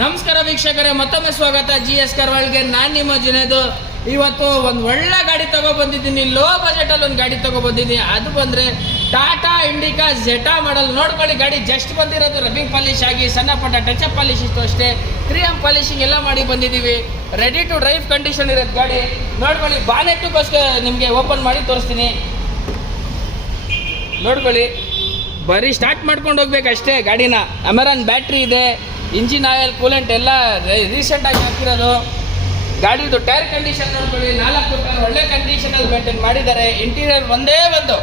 ನಮಸ್ಕಾರ ವೀಕ್ಷಕರೇ, ಮತ್ತೊಮ್ಮೆ ಸ್ವಾಗತ GS ಕಾರ್ ವರ್ಲ್ಡ್ಗೆ. ನಾನು ನಿಮ್ಮ ಜುನೇದು. ಇವತ್ತು ಒಂದು ಒಳ್ಳೆ ಗಾಡಿ ತಗೊಬಂದಿದ್ದೀನಿ. ಲೋ ಬಜೆಟಲ್ಲಿ ಒಂದು ಗಾಡಿ ತಗೊಬಂದಿದ್ದೀನಿ. ಅದು ಬಂದರೆ ಟಾಟಾ ಇಂಡಿಕಾ ಜೆಟಾ ಮಾಡಲ್. ನೋಡ್ಕೊಳ್ಳಿ, ಗಾಡಿ ಜಸ್ಟ್ ಬಂದಿರೋದು ರಬ್ಬಿಂಗ್ ಪಾಲಿಶ್ ಆಗಿ, ಸಣ್ಣ ಪುಟ್ಟ ಟಚಪ್ ಪಾಲಿಶ್ ಇತ್ತು ಅಷ್ಟೇ. 3M ಪಾಲಿಶಿಂಗ್ ಎಲ್ಲ ಮಾಡಿ ಬಂದಿದ್ದೀವಿ. ರೆಡಿ ಟು ಡ್ರೈವ್ ಕಂಡೀಷನ್ ಇರೋದು ಗಾಡಿ. ನೋಡ್ಕೊಳ್ಳಿ, ಬಾನೆಟ್ಟುಗೋಸ್ಕರ ನಿಮಗೆ ಓಪನ್ ಮಾಡಿ ತೋರಿಸ್ತೀನಿ. ನೋಡ್ಕೊಳ್ಳಿ, ಬರೀ ಸ್ಟಾರ್ಟ್ ಮಾಡ್ಕೊಂಡು ಹೋಗ್ಬೇಕಷ್ಟೇ ಗಾಡಿನ. ಅಮೆರಾನ್ ಬ್ಯಾಟ್ರಿ ಇದೆ, ಇಂಜಿನ್ ಆಯಿಲ್, ಕೂಲೆಂಟ್ ಎಲ್ಲ ರೀಸೆಂಟಾಗಿ ಹಾಕಿರೋದು. ಗಾಡಿದು ಟೈರ್ ಕಂಡೀಷನ್ ನೋಡ್ಕೊಳ್ಳಿ, 4 ಟೈರ್ ಒಳ್ಳೆ ಕಂಡೀಷನಲ್ಲಿ ಮೇಂಟೈನ್ ಮಾಡಿದ್ದಾರೆ. ಇಂಟೀರಿಯರ್ ಒಂದೇ ಒಂದು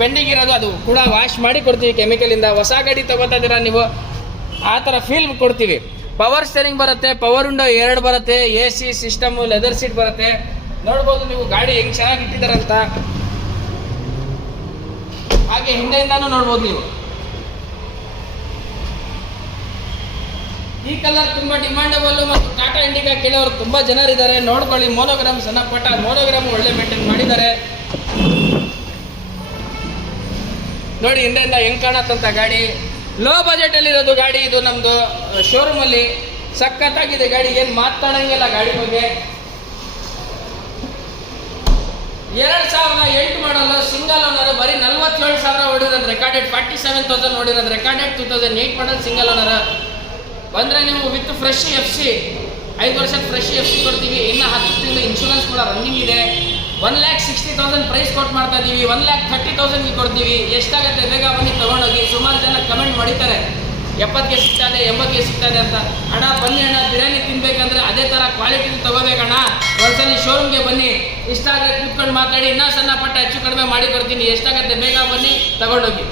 ಪೆಂಡಿಂಗ್ ಇರೋದು, ಅದು ಕೂಡ ವಾಶ್ ಮಾಡಿ ಕೊಡ್ತೀವಿ ಕೆಮಿಕಲಿಂದ. ಹೊಸ ಗಾಡಿ ತಗೋತಾ ಇದ್ದೀರಾ ನೀವು, ಆ ಥರ ಫೀಲ್ ಕೊಡ್ತೀವಿ. ಪವರ್ ಸ್ಟೇರಿಂಗ್ ಬರುತ್ತೆ, ಪವರ್ ವಿಂಡೋ 2 ಬರುತ್ತೆ, AC ಸಿಸ್ಟಮು, ಲೆದರ್ ಸೀಟ್ ಬರುತ್ತೆ. ನೋಡ್ಬೋದು ನೀವು ಗಾಡಿ ಹೆಂಗೆ ಚೆನ್ನಾಗಿ ಇಟ್ಟಿದ್ದಾರೆ ಅಂತ. ಹಾಗೆ ಹಿಂದೆಯಿಂದಾನು ನೋಡ್ಬೋದು ನೀವು. ಈ ಕಲರ್ ತುಂಬಾ ಡಿಮಾಂಡಬಲ್ ಮತ್ತು ಟಾಟಾ ಇಂಡಿಕಾ ಕೇಳೋರು ತುಂಬಾ ಜನರಿದ್ದಾರೆ. ನೋಡ್ಕೊಳ್ಳಿ, ಮೋನೋಗ್ರಾಮ್, ಸಣ್ಣ ಪಟ್ಟ ಮೋನೋಗ್ರಾಮ್ ಒಳ್ಳೆ ಮೇಂಟೈನ್ ಮಾಡಿದ್ದಾರೆ. ನೋಡಿ ಹಿಂದೆಯಿಂದ ಹೆಂಗ್ ಕಾಣತ್ತಂತ ಗಾಡಿ. ಲೋ ಬಜೆಟ್ ಅಲ್ಲಿ ಇರೋದು ಗಾಡಿ ಇದು. ನಮ್ದು ಶೋರೂಮ್ ಅಲ್ಲಿ ಸಖತ್ತಾಗಿದೆ ಗಾಡಿ, ಏನ್ ಮಾತಾಡಂಗಿಲ್ಲ ಗಾಡಿ ಬಗ್ಗೆ. 2008 ಮಾಡಲ್ಲ, ಸಿಂಗಲ್ ಓನರ್, ಬರೀ 47,000 ಹೊಡಿರೋದು ರೆಕಾರ್ಡೆಡ್. 47,000 ಹೊಡಿರೋದು ರೆಕಾರ್ಡೆಡ್. 2008 ಮಾಡಲ್, ಸಿಂಗಲ್ ಓನರ್. ಬಂದರೆ ನೀವು ವಿತ್ ಫ್ರೆಶ್ FC 5 ವರ್ಷದ ಫ್ರೆಶ್ FC ಕೊಡ್ತೀವಿ. ಇನ್ನು 10 ತಿಂಗಳು ಇನ್ಶೂರೆನ್ಸ್ ಕೂಡ ರನ್ನಿಂಗ್ ಇದೆ. 1,60,000 ಪ್ರೈಸ್ ಕೊಟ್ಟು ಮಾಡ್ತಾ ಇದ್ದೀವಿ. 1,30,000 ಕೊಡ್ತೀವಿ. ಎಷ್ಟಾಗುತ್ತೆ ಬೇಗ ಬನ್ನಿ ತೊಗೊಂಡೋಗಿ. ಸುಮಾರು ಜನ ಕಮೆಂಟ್ ಮಾಡಿದ್ದಾರೆ 70ಗೆ ಸಿಗ್ತದೆ, 80ಗೆ ಸಿಗ್ತದೆ ಅಂತ. ಅಣ್ಣ ಬನ್ನಿ ಅಣ್ಣ, ಬಿರಿಯಾನಿ ತಿನ್ಬೇಕಂದ್ರೆ ಅದೇ ಥರ ಕ್ವಾಲಿಟಿ ತೊಗೋಬೇಕಣ್ಣ. ಒಂದ್ಸಲಿ ಶೋರೂಮ್ಗೆ ಬನ್ನಿ, ಇಷ್ಟ ಆದರೆ ಕೂತ್ಕೊಂಡು ಮಾತಾಡಿ, ಇನ್ನೂ ಸಣ್ಣ ಪಟ್ಟ ಹೆಚ್ಚು ಕಡಿಮೆ ಮಾಡಿ ಕೊಡ್ತೀನಿ. ಎಷ್ಟಾಗುತ್ತೆ ಬೇಗ ಬನ್ನಿ ತಗೊಂಡೋಗಿ.